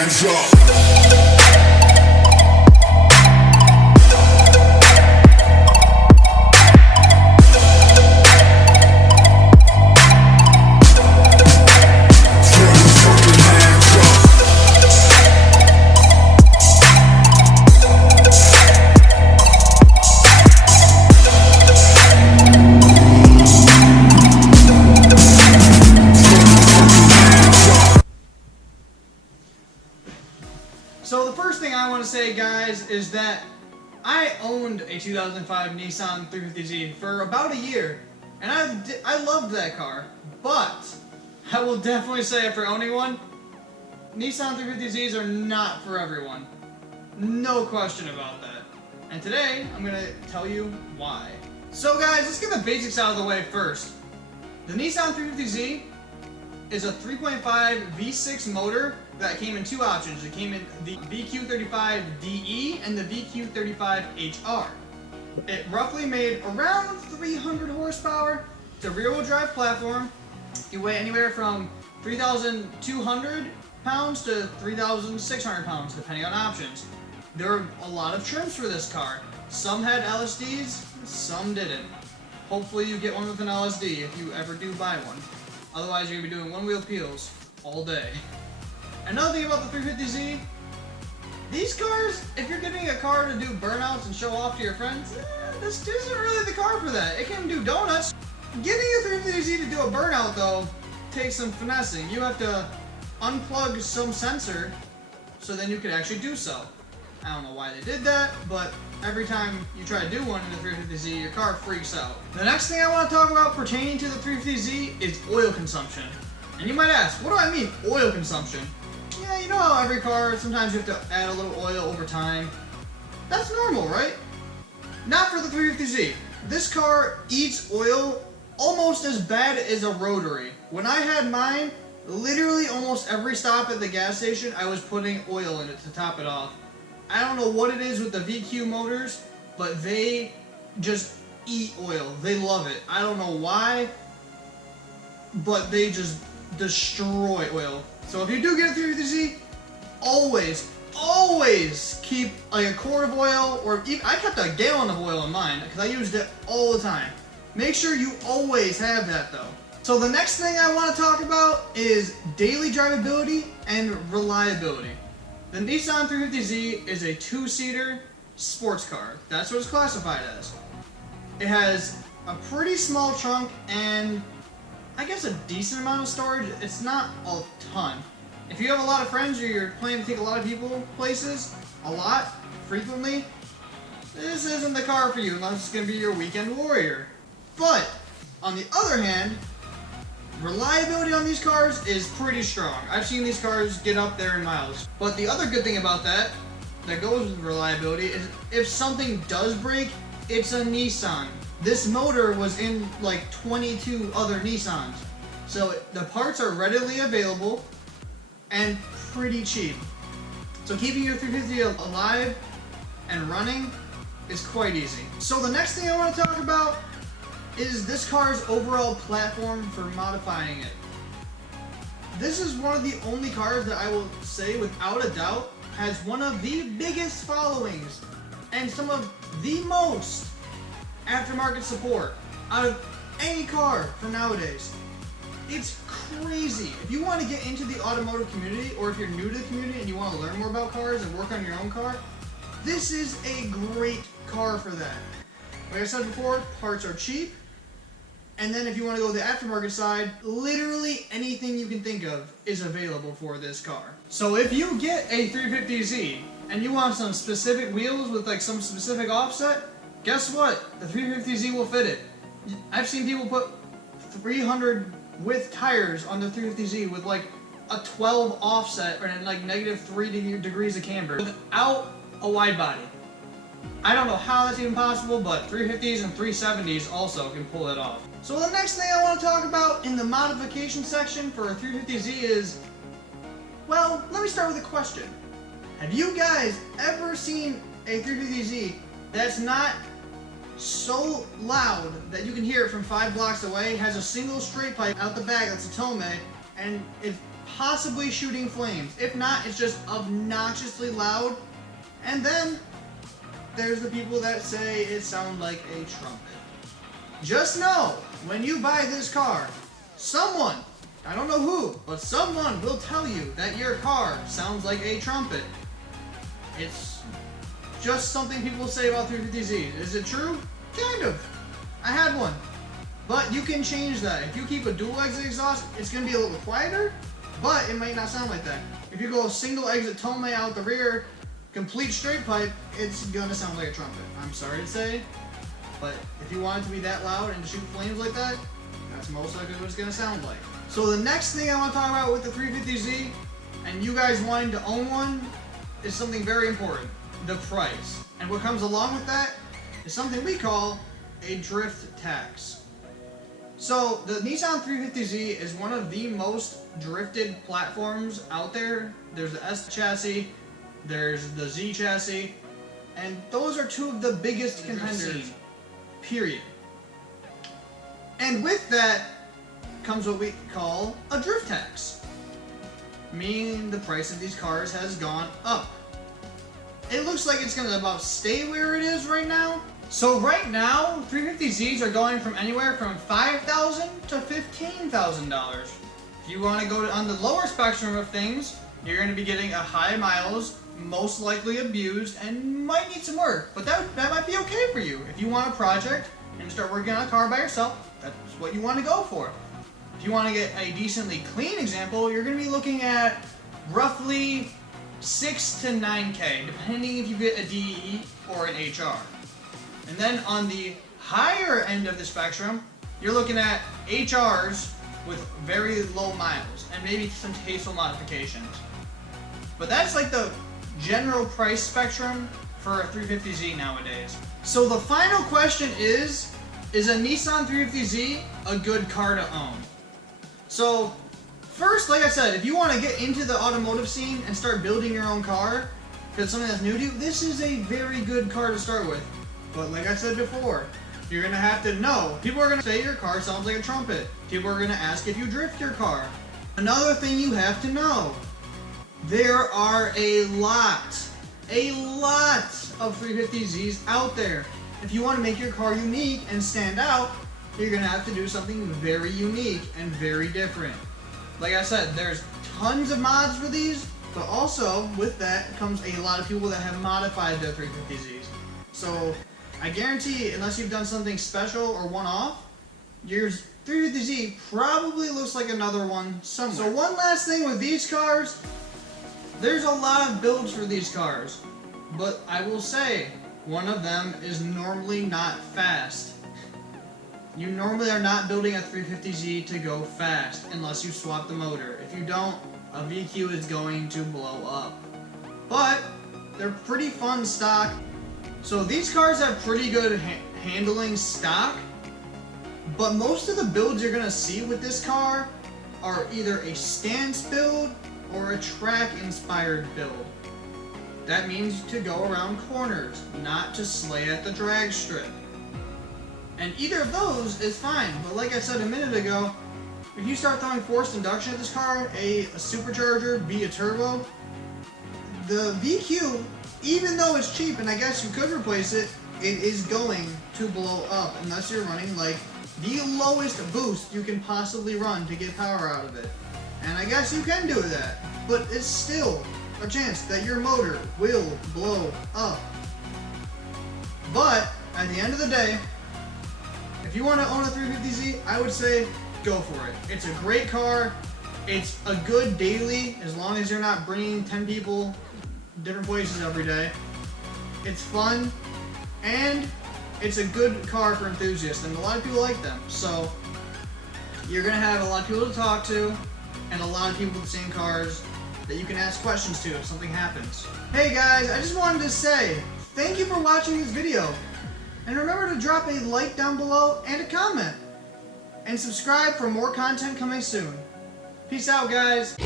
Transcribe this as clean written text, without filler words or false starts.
hands up. So the first thing I want to say, guys, is that I owned a 2005 Nissan 350Z for about a year, and I loved that car, but I will definitely say after owning one, Nissan 350Zs are not for everyone. No question about that. And today, I'm going to tell you why. So guys, let's get the basics out of the way first. The Nissan 350Z is a 3.5 V6 motor that came in two options. It came in the VQ35DE and the VQ35HR. It roughly made around 300 horsepower. It's a rear-wheel drive platform. You weigh anywhere from 3,200 pounds to 3,600 pounds, depending on options. There are a lot of trims for this car. Some had LSDs, some didn't. Hopefully you get one with an LSD if you ever do buy one. Otherwise you're going to be doing one-wheel peels all day. Another thing about the 350Z, these cars, if you're getting a car to do burnouts and show off to your friends, this isn't really the car for that. It can do donuts. Getting a 350Z to do a burnout, though, takes some finessing. You have to unplug some sensor so then you can actually do so. I don't know why they did that, but every time you try to do one in the 350Z, your car freaks out. The next thing I want to talk about pertaining to the 350Z is oil consumption. And you might ask, what do I mean, oil consumption? Yeah, you know how every car, sometimes you have to add a little oil over time. That's normal, right? Not for the 350Z. This car eats oil almost as bad as a rotary. When I had mine, literally almost every stop at the gas station, I was putting oil in it to top it off. I don't know what it is with the VQ motors, but they just eat oil. They love it. I don't know why, but they just destroy oil. So if you do get a 350Z, always keep like a quart of oil, or even, I kept a gallon of oil in mine because I used it all the time. Make sure you always have that though. So the next thing I want to talk about is daily drivability and reliability. The Nissan 350Z is a two-seater sports car. That's what it's classified as. It has a pretty small trunk and I guess a decent amount of storage. It's not a ton. If you have a lot of friends or you're planning to take a lot of people places, a lot, frequently, this isn't the car for you unless it's going to be your weekend warrior. But, on the other hand, reliability on these cars is pretty strong. I've seen these cars get up there in miles. But the other good thing about that goes with reliability, is if something does break, it's a Nissan. This motor was in like 22 other Nissans. So the parts are readily available and pretty cheap. So keeping your 350 alive and running is quite easy. So the next thing I want to talk about is this car's overall platform for modifying it. This is one of the only cars that I will say without a doubt has one of the biggest followings and some of the most aftermarket support out of any car from nowadays. It's crazy. If you want to get into the automotive community, or if you're new to the community and you want to learn more about cars and work on your own car, this is a great car for that. Like I said before, parts are cheap. And then if you want to go to the aftermarket side, literally anything you can think of is available for this car. So if you get a 350Z and you want some specific wheels with like some specific offset, guess what? The 350Z will fit it. I've seen people put 300 width tires on the 350Z with like a 12 offset or like -3 degrees of camber without a wide body. I don't know how that's even possible, but 350s and 370s also can pull it off. So the next thing I want to talk about in the modification section for a 350Z is, well, let me start with a question. Have you guys ever seen a 350Z that's not so loud that you can hear it from 5 blocks away, has a single straight pipe out the back that's a Tome, and it possibly shooting flames. If not, it's just obnoxiously loud. And then there's the people that say it sounds like a trumpet. Just know, when you buy this car, someone, I don't know who, but someone will tell you that your car sounds like a trumpet. It's just something people say about 350Z. Is it true? Kind of. I had one. But you can change that. If you keep a dual exit exhaust, it's going to be a little quieter, but it might not sound like that. If you go a single exit tone out the rear, complete straight pipe, it's going to sound like a trumpet. I'm sorry to say, but if you want it to be that loud and to shoot flames like that, that's most likely what it's going to sound like. So the next thing I want to talk about with the 350Z, and you guys wanting to own one, is something very important: the price. And what comes along with that is something we call a drift tax. So the Nissan 350Z is one of the most drifted platforms out there. There's the S chassis, there's the Z chassis, and those are two of the biggest contenders, period. And with that comes what we call a drift tax, meaning the price of these cars has gone up. It looks like it's gonna about stay where it is right now. So right now, 350Zs are going from anywhere from $5,000 to $15,000. If you want to go on the lower spectrum of things, you're going to be getting a high miles, most likely abused, and might need some work. But that might be okay for you. If you want a project and start working on a car by yourself, that's what you want to go for. If you want to get a decently clean example, you're going to be looking at roughly 6 to 9K, depending if you get a DE or an HR. And then on the higher end of the spectrum, you're looking at HRs with very low miles and maybe some tasteful modifications. But that's like the general price spectrum for a 350Z nowadays. So the final question is a Nissan 350Z a good car to own? So first, like I said, if you want to get into the automotive scene and start building your own car, because it's something that's new to you, this is a very good car to start with. But like I said before, you're going to have to know. People are going to say your car sounds like a trumpet. People are going to ask if you drift your car. Another thing you have to know, there are a lot of 350Zs out there. If you want to make your car unique and stand out, you're going to have to do something very unique and very different. Like I said, there's tons of mods for these, but also with that comes a lot of people that have modified their 350Zs. So I guarantee, unless you've done something special or one-off, your 350Z probably looks like another one somewhere. So one last thing with these cars, there's a lot of builds for these cars, but I will say, one of them is normally not fast. You normally are not building a 350Z to go fast unless you swap the motor. If you don't, a VQ is going to blow up. But they're pretty fun stock. So these cars have pretty good handling stock, but most of the builds you're going to see with this car are either a stance build or a track inspired build. That means to go around corners, not to slay at the drag strip. And either of those is fine, but like I said a minute ago, if you start throwing forced induction at this car, a supercharger, be a turbo, the VQ, even though it's cheap and I guess you could replace it, it is going to blow up unless you're running like the lowest boost you can possibly run to get power out of it. And I guess you can do that, but it's still a chance that your motor will blow up. But at the end of the day, if you want to own a 350Z, I would say go for it. It's a great car. It's a good daily as long as you're not bringing 10 people different places every day. It's fun, and it's a good car for enthusiasts, and a lot of people like them. So you're gonna have a lot of people to talk to, and a lot of people with the same cars that you can ask questions to if something happens. Hey guys, I just wanted to say thank you for watching this video, and remember to drop a like down below and a comment, and subscribe for more content coming soon. Peace out, guys.